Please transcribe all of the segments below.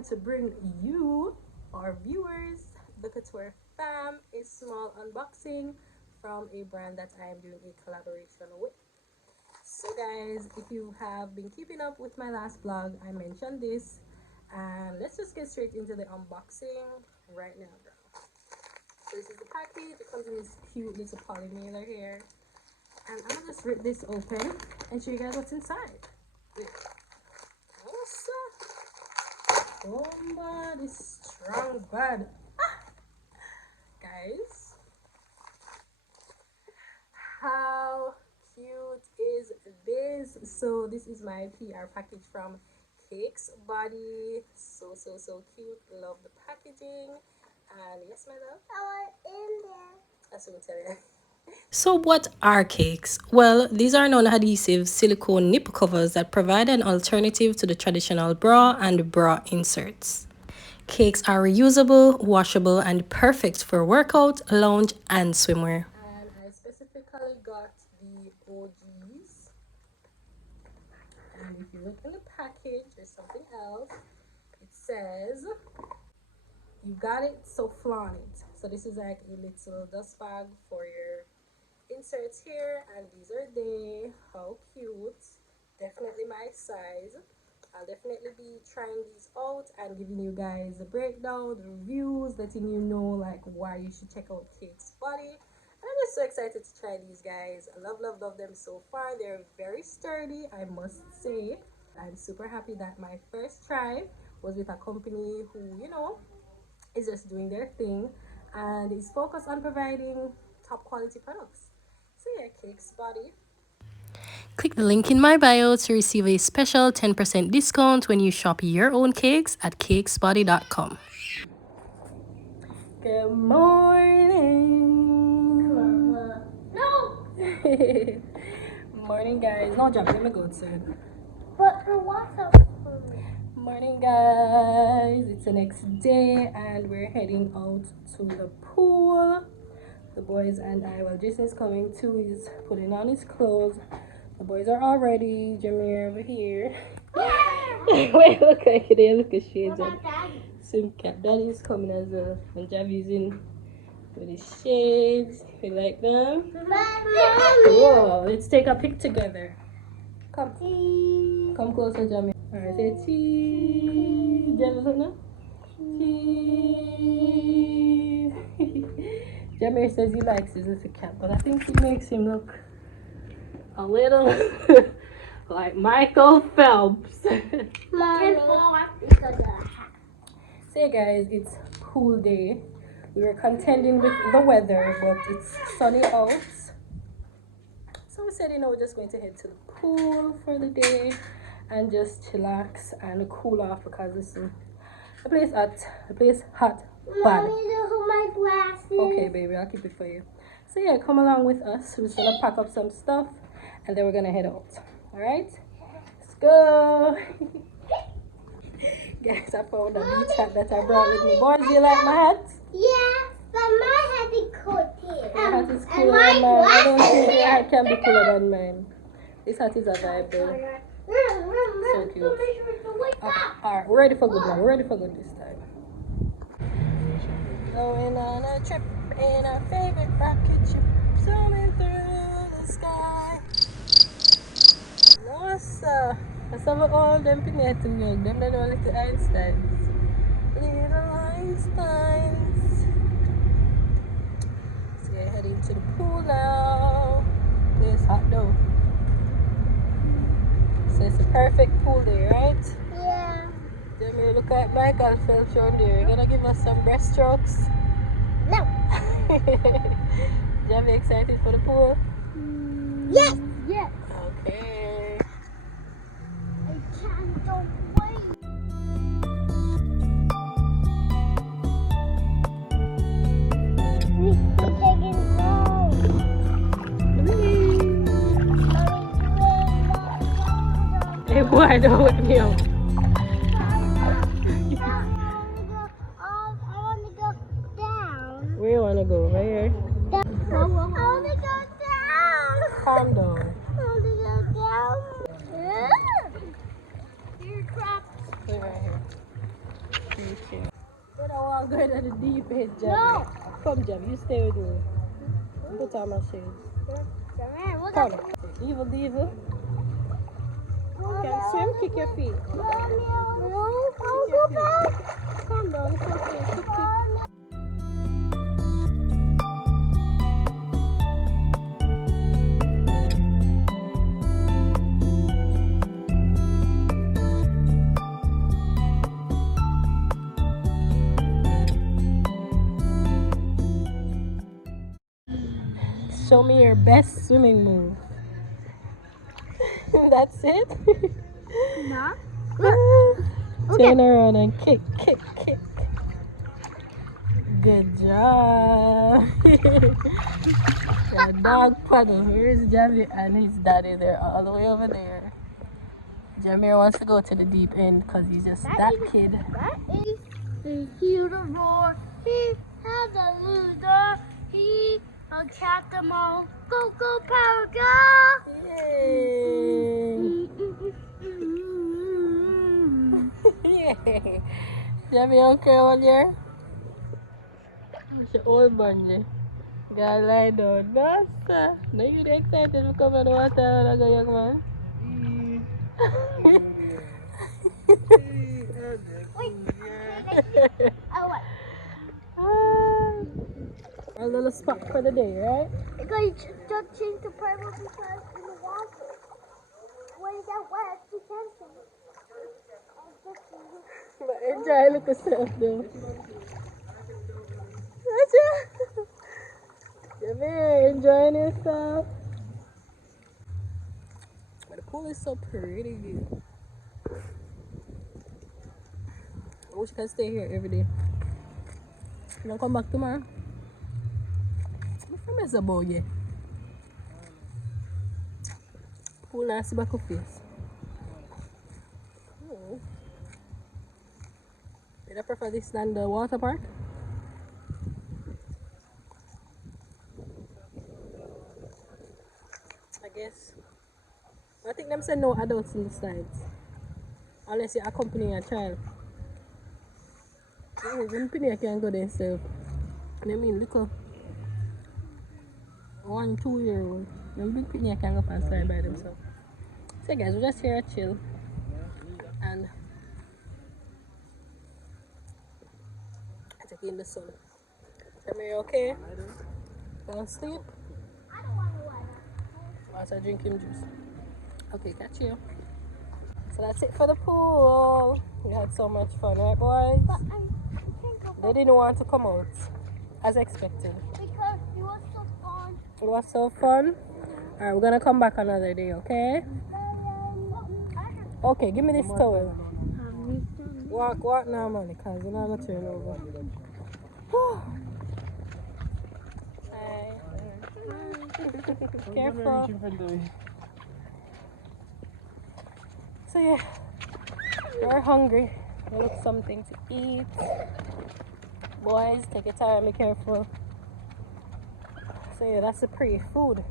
want to bring you, our viewers, the Couture fam, a small unboxing from a brand that I am doing a collaboration with. So guys, if you have been keeping up with my last vlog, I mentioned this, and let's just get straight into the unboxing right now, bro. So this is the package. It comes in this cute little poly mailer here, and I'm gonna just rip this open and show you guys what's inside. What's up? Oh my, this strong bud. Guys, how cute is this? So this is my PR package from Cake's Body. So cute. Love the packaging. And yes, my love, I want in there. That's what I'm telling you. So what are cakes? Well, these are non-adhesive silicone nipple covers that provide an alternative to the traditional bra and bra inserts. Cakes are reusable, washable, and perfect for workout, lounge, and swimwear. And I specifically got the OGs. And if you look in the package, there's something else. It says, "You got it, so flaunt it." So this is like a little dust bag for your inserts here, and these are they. How cute. Definitely my size. I'll definitely be trying these out and giving you guys the breakdown, the reviews, letting you know like why you should check out Cake's Body. And I'm just so excited to try these, guys. I love them so far. They're very sturdy, I must say. I'm super happy that my first try was with a company who, you know, is just doing their thing and is focused on providing top quality products. So yeah, Cake's Body. Click the link in my bio to receive a special 10% discount when you shop your own cakes at cakesbody.com. Good morning. No! Morning, guys. No, jump. Let me go soon. But for WhatsApp. Morning, guys. It's the next day and we're heading out to the pool. The boys and I, well, Jason's coming too. He's putting on his clothes. The boys are all ready. Jameer over here. Wait, look at it. Look at shades on. Sim cat. Daddy's coming as well. And Javi's in with his shades. You like them? Whoa, let's take a pic together. Come. Come closer, Jameer. Alright, say cheese. Jameer, look now. Cheese. Jameer says he likes his little cat, but I think it makes him look a little like Michael Phelps. Say guys, it's pool day. We were contending with the weather, but it's sunny out. So we said, you know, we're just going to head to the pool for the day and just chillax and cool off because listen, the place hot. Bad. My glasses. Okay, baby, I'll keep it for you. So yeah, come along with us. We're just gonna pack up some stuff and then we're gonna head out. Alright? Let's go. Guys, I found a beach hat that I brought with me. Boys, do you like my hat? Yeah, but my hat is cool too. Your hat is cooler than mine. I don't think your hat can be cooler than mine. This hat is a vibe though. So cute. Okay, alright, we're ready for good now. We're ready for good this time. Going on a trip in our favorite rocket ship, zooming through the sky. No, sir. That's how all them pinata milk. Them little Einsteins. Little Einsteins. So we're heading to the pool now. It's hot though. So it's a perfect pool day, right? Yeah. Then we look at Michael Phelps down there. You're gonna give us some breaststrokes? No. You be excited for the pool? Yes. Yes. Okay. I can't wait. We taking home. Hey boy, don't wake me up. Where you wanna go? Right here? I want to go down. Calm down. I want to go down. Here, crap. Wait right here. Okay. But I want to go into the deep end, Jam. No. Come, Jam, you stay with me. Put on my shades. Come. Evil Devil. Can swim, kick your feet. No, I'll go back. Calm down, it's okay. Kick. Show me your best swimming move. That's it? No. Turn around and kick. Good job. Yeah, dog paddle. Here's Jamie and his daddy. They're all the way over there. Jamie wants to go to the deep end because he's just that kid. That is the hero. He had a loser. He attacked them all. Go, Power Girl! Yay! Yay! Jamie, okay one year? It's your old bungee. Gotta lie down. No, sir. No, you excited to come on the water like a young man? Wait. A little spot for the day, right? I got to just change the purple because in the water. When it got wet, you can't change. But enjoy look yourself though. Come here, enjoying yourself. But the pool is so pretty. I wish I could stay here every day. Can I come back tomorrow? I'm a boy, yeah. Pool nice back of face. Oh. Did I prefer this than the water park? I guess. I think them say no adults in the slides. Unless you accompany a child. Even Penny can go there instead. I mean, look up. 1-2 year old. Them big Penny can go and slide by themselves. So guys, we're just here to chill. And take in the sun. Am you okay? Gonna sleep? I don't want to watch. Whilst I drink him juice. Okay, catch you. So that's it for the pool. We had so much fun, right boys? But I can't go They didn't want to come out, as expected. because it was so fun. It was so fun. Alright, we're gonna come back another day, okay? Okay, give me this towel. Walk now, man, because you're not gonna turn over. Hi. Careful. So yeah, we're hungry. We look something to eat. Boys, take your time, be careful. So yeah, that's the pre-food.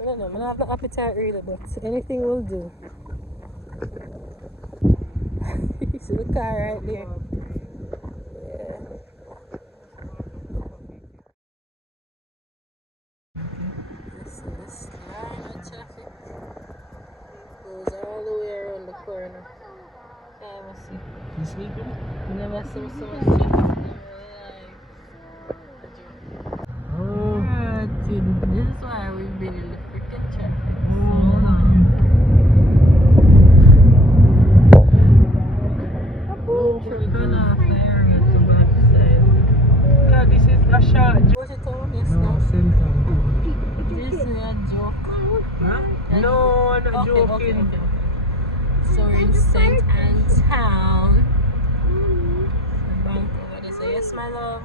I don't know, I don't have no appetite really, but anything will do. You see the car right there. Yeah. This line of traffic goes all the way around the corner. I never see. You sleeping? Never see so much traffic in my life. Oh. This is why we've been in the freaking traffic so long. We're gonna fire it to back side. God, this is a short joke. What's it called? Yes, No, no. center. This is a joke. Huh? No, I'm not joking. Okay. So we're in St. Anne Town. The bank over there. So yes, my love.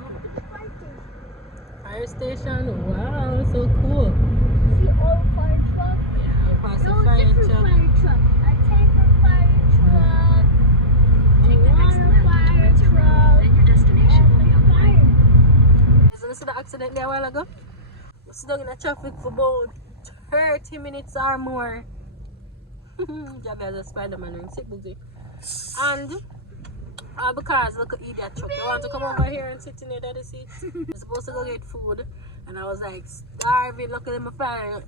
Fire station. Wow, so cool. See all fire truck? Yeah, I'll pass the No, fire different truck. fire truck. A tanker fire truck. A water fire truck. Then your destination will be on the right. So you see the accident there a while ago? We sit down in the traffic for about 30 minutes or more. Jabby has a Spider-Man ring, sick booty. And All because look at idiot truck. You want to come over here and sit in your daddy seat? You're supposed to go get food. And I was like starving, looking at my fire.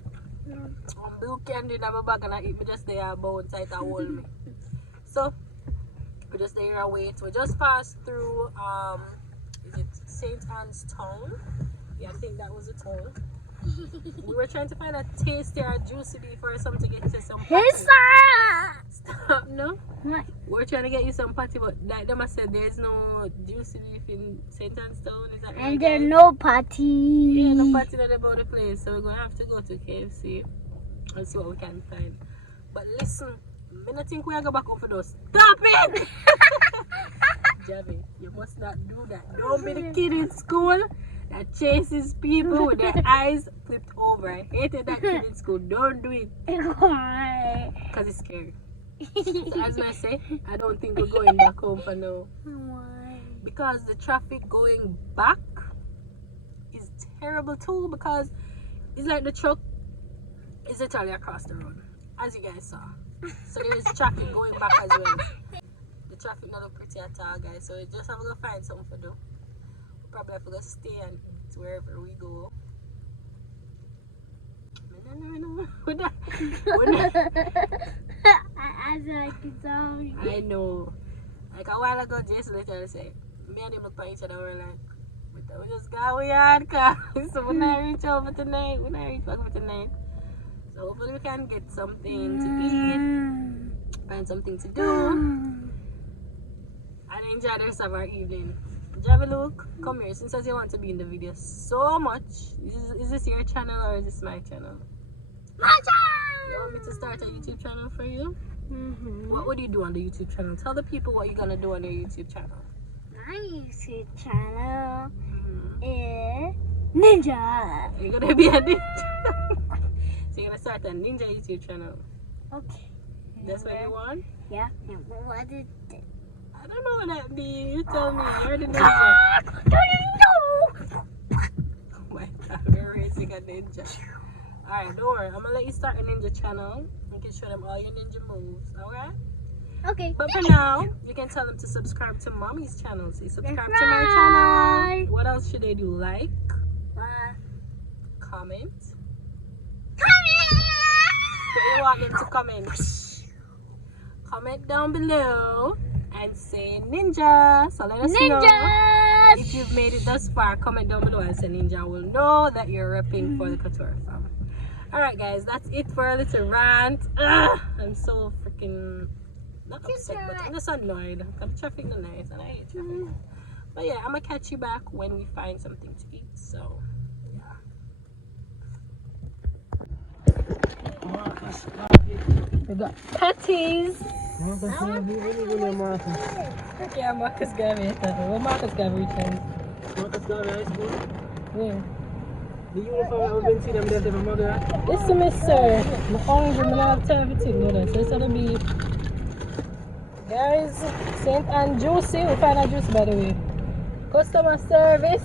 I'm blue candy in my bag and I eat me just there about tight and hold me. So we just there and wait. We just passed through is it St. Anne's Town? Yeah, I think that was the town. We were trying to find a tasty or juicy beef or something to get you some patty. Stop, no? What? We're trying to get you some patty, but like them I said, there's no juicy beef in St. Anne's Town. Is that right, And there's guys? no party. Yeah, no party not about the place, so we're gonna have to go to KFC and see what we can find. But listen, I don't think we'll go back over those. Stop it! Javi, you must not do that. Don't be the kid in school that chases people with their eyes flipped over. I hated that kid in school. Don't do it. Why? Because it's scary. So as I say, I don't think we're going back home for now. Why? Because the traffic going back is terrible too, because it's like the truck is literally across the road, as you guys saw. So there is traffic going back as well. The traffic not look pretty at all, guys, so we just have to go find something to do. We probably have to go stay and eat wherever we go. I like it's all. I know. Like a while ago, Jason literally said, me and him look at each other, we're like, we just got weird, car. So when I reach over tonight, when I reach back over tonight, so hopefully we can get something to eat, find something to do, and enjoy the rest of our evening. Javi, look, come here, since you want to be in the video so much. Is this your channel or is this my channel? You want me to start a YouTube channel for you? What would you do on the YouTube channel? Tell the people what you're gonna do on your YouTube channel. My YouTube channel is Ninja. You're gonna be a ninja. So you're gonna start a ninja YouTube channel. Okay. That's what you want? Yeah. And what is it? I don't know what that means. You tell me. You're the ninja. No. Oh my god, we're racing a ninja. Alright, don't worry. I'm gonna let you start a ninja channel. You can show them all your ninja moves. Alright? Okay. But for now, you can tell them to subscribe to Mommy's channel. So you subscribe That's to my right. channel. What else should they do? Like, comment. What you want them to comment? Comment down below and say ninja. So let us know if you've made it thus far. Comment down below and say ninja. We'll know that you're repping for the Couture fam. Alright guys, that's it for a little rant. I'm so freaking not upset, but I'm just annoyed because the traffic is nice and I hate traffic. But yeah, I'm gonna catch you back when we find something to eat. So we got patties. Yeah, Marcus got me. What Marcus got me? Marcus got me ice cream. Yeah. The uniform I've been seeing them there from mother. Listen, miss sir. I'm hungry. I don't have time for tea, brother. So it's gonna be, guys, St. Anne Juicy. We find a juice, by the way. Customer service.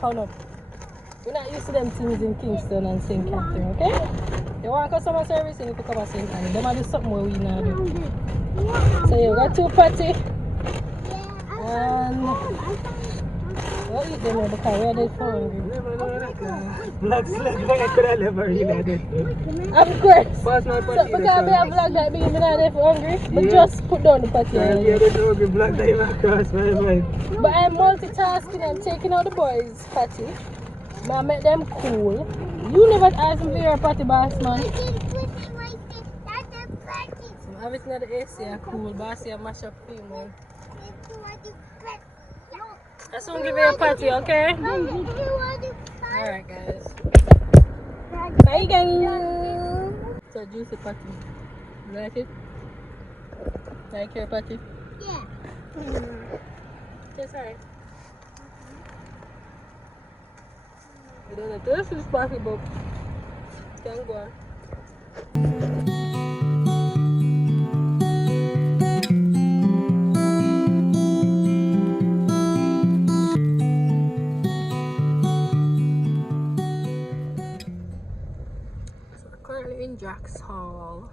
Hold up. We're not used to them things in Kingston and St. Catherine, okay? You want customer service, you need to come to St. Anne. They might do something where we now do. So you got 2 patty. And we'll eat them here because we're dead for hungry. Black slug, but I could have never really did. Of course. Pass my So patty. because we have vlog that big, we're not dead for hungry. But just put down the patty. Yeah, they don't be black dive across my mind. But I'm multitasking and taking out the boys' patty. I make them cool. You never asked me for your patty, boss man. Everything at the AC are cool. Bossy, I mash up for you, man. I soon give you a patty, okay? Alright, guys. Bye, guys. So, juicy patty. You like it? Like your patty? Yeah. Yes, alright. You don't know, this is possible. Can go on. So we're currently in Jack's Hall.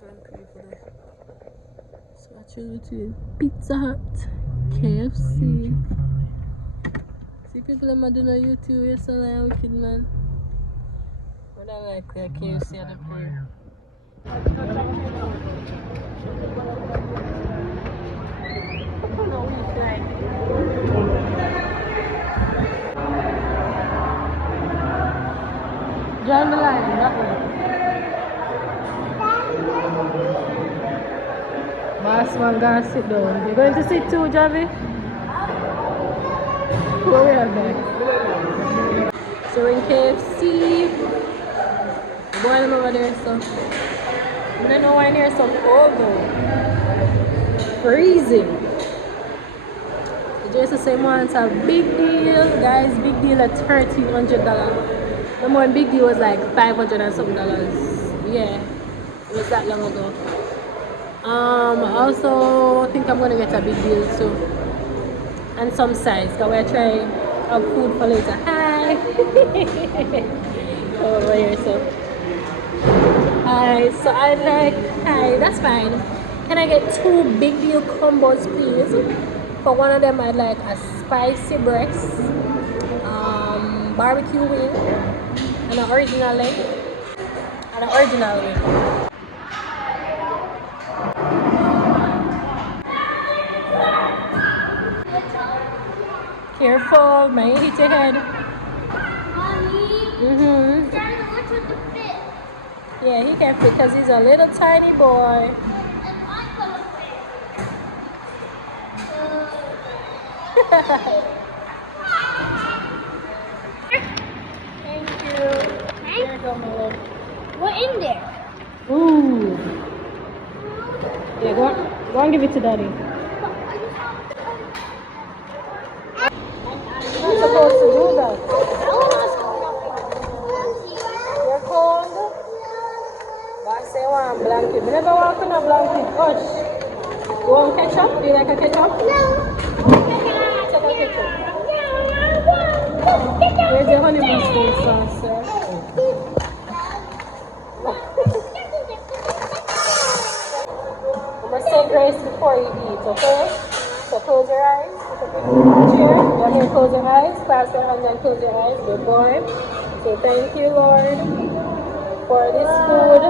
people there. So I choose between Pizza Hut, KFC. See people that might do no YouTube, you're so like wicked man. What I like KFC at the play. Join the line, that way. Boss man gotta sit down. You're going to sit too, Javi? Where we are there? So we're in KFC. Boy, them over there, so. I don't know why in here so cold though. Freezing. The Jason same ones a big deal, guys. Big deal at $1,300. The more big deal was like $500 and something dollars. Yeah, it was that long ago. Also think I'm gonna get a big deal too, and some sides. Cause we're trying our food for later. Hi. Over here, so. Hi. So I like. Hi. That's fine. Can I get 2 big deal combos, please? For one of them, I'd like a spicy breast, barbecue wing, and an original leg, and an original wing. Careful, might hit your head. Mommy, Daddy, what's with the fit? Yeah, he can fit because he's a little tiny boy. And I'm gonna fit. Thank you. Here you go, my love. What in there? Ooh. Yeah, go and give it to Daddy. You're not supposed to do that. You're cold. But I say I want a blanket. We never walk in a blanket. Hush. You want ketchup? Do you like a ketchup? No. Take a ketchup. Where's the honeymoon stain sauce, sir? You must say grace before you eat, okay? So close your eyes. Chair. Go ahead, close your eyes. Clasp your hands and close your eyes. Good boy. So thank you, Lord, for this food.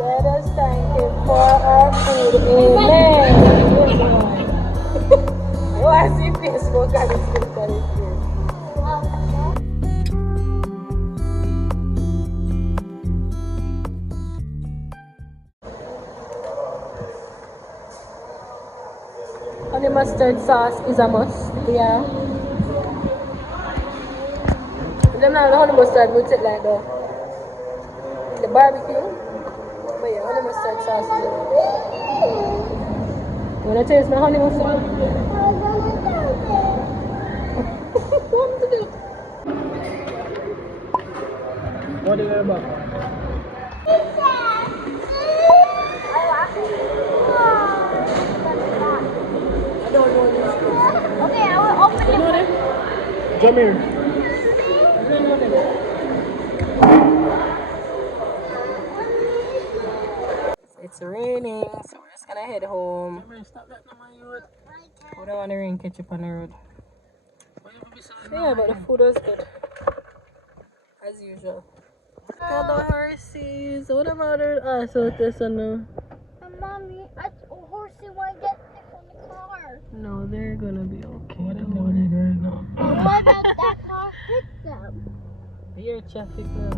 Let us thank Him for our food. Amen. Good boy. You want to see Facebook and it's good for this food. Honey mustard sauce is a must, yeah. Them not the honey mustard, we take like the barbecue. But yeah, honey mustard sauce is it. You wanna taste my honey mustard? What to do? What do you have about? I don't know this place. Okay, I will open You it. know them? Come here. I don't know them. It's raining, so we're just gonna head home. Stop that no man, you. We don't want to rain ketchup on the road. Yeah, but the food was good. As usual. Look at the horses. What about her? Ah, so this one now. Mommy, a horsey want to get this on the car. No, they're gonna be okay. What Don't is worry. it right now? What about that car hit them? You're traffic now.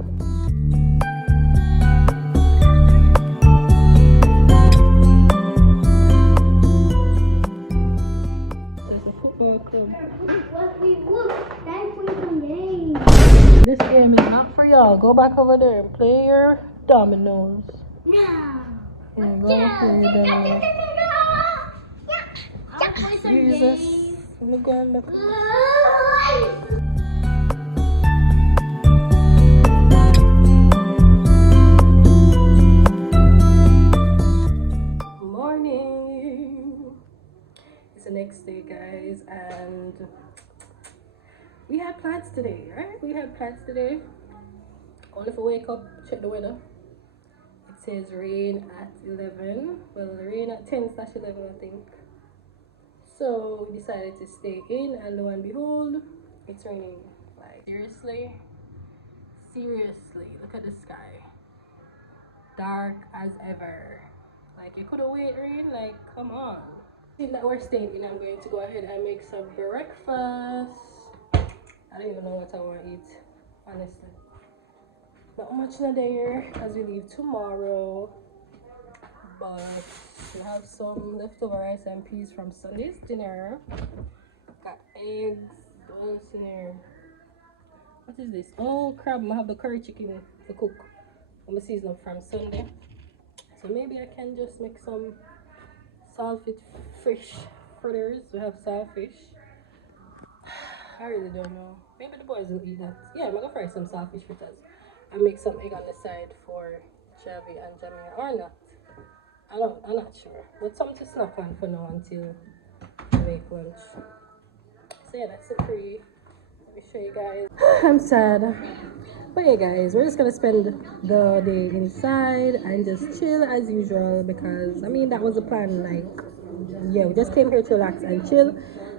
There's a football club. What we look, that's for some games. This game is not for y'all. Go back over there and play your dominoes. No. Yeah, go and play your dominoes. I'll play some Jesus. games. Let me go and look. Morning. It's the next day, guys, and we had plans today, right? We had plans today. Only if we wake up, check the weather, says rain at 11. Well, rain at 10/11, I think. So we decided to stay in, and lo and behold, it's raining. Like, seriously, look at the sky, dark as ever. Like, you could have waited rain. Like, come on. Seeing that we're staying in, I'm going to go ahead and make some breakfast. I don't even know what I want to eat, honestly. Not much in there as we leave tomorrow, but we have some leftover rice and peas from Sunday's dinner. Got eggs. What else in there? What is this? Oh, crab. I have the curry chicken to cook. I'm gonna season up from Sunday, so maybe I can just make some saltfish fish fritters. We have saltfish. I really don't know. Maybe the boys will eat that. Yeah, I'm gonna fry some saltfish fritters and make some egg on the side for Javi and Jamaica, or not. I'm not sure. But something to snack on for now until we make lunch. So yeah, that's it for you. Let me show you guys. I'm sad. But yeah guys, we're just gonna spend the day inside and just chill as usual, because I mean that was the plan. Like, yeah, we just came here to relax and chill.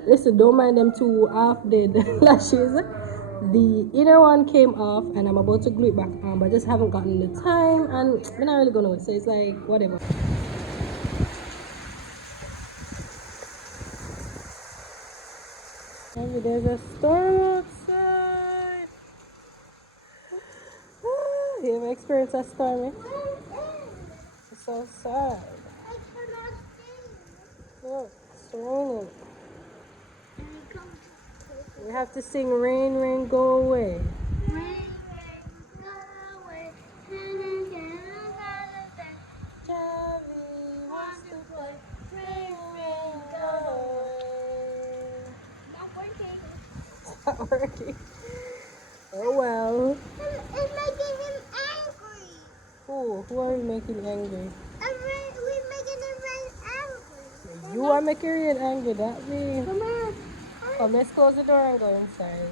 Listen, don't mind them two half dead lashes. The inner one came off and I'm about to glue it back on, but I just haven't gotten the time and I'm not really gonna know it, so it's like whatever. Maybe there's a storm outside. You ever experienced a storm? It's so sad. Look, it's raining. We have to sing Rain, Rain, Go Away. Not working. Oh well. It's making him angry. Who are you making angry? We're making him angry. You are making it angry, that means. Come on. Come, let's close the door and go inside.